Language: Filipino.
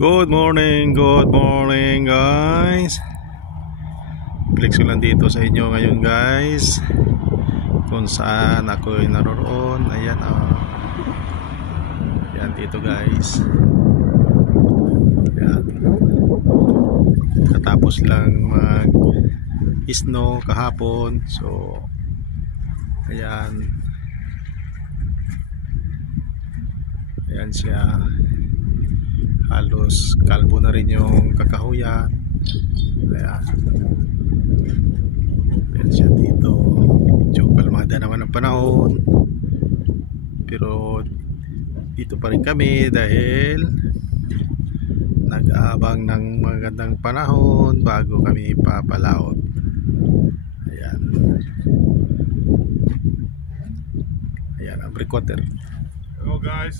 Good morning guys. Flex ko lang dito sa inyo ngayon guys, kung saan ako ay naroon. Ayan ayan dito guys. Ayan. Katapos lang mag snow kahapon. So ayan siya. Halos kalbo na rin yung kakahuyan. Ayan siya dito. Medyo kalmada naman ang panahon, pero dito pa rin kami dahil nag-aabang ng magandang panahon bago kami papalaot. Ayan ang breakwater. Hello guys.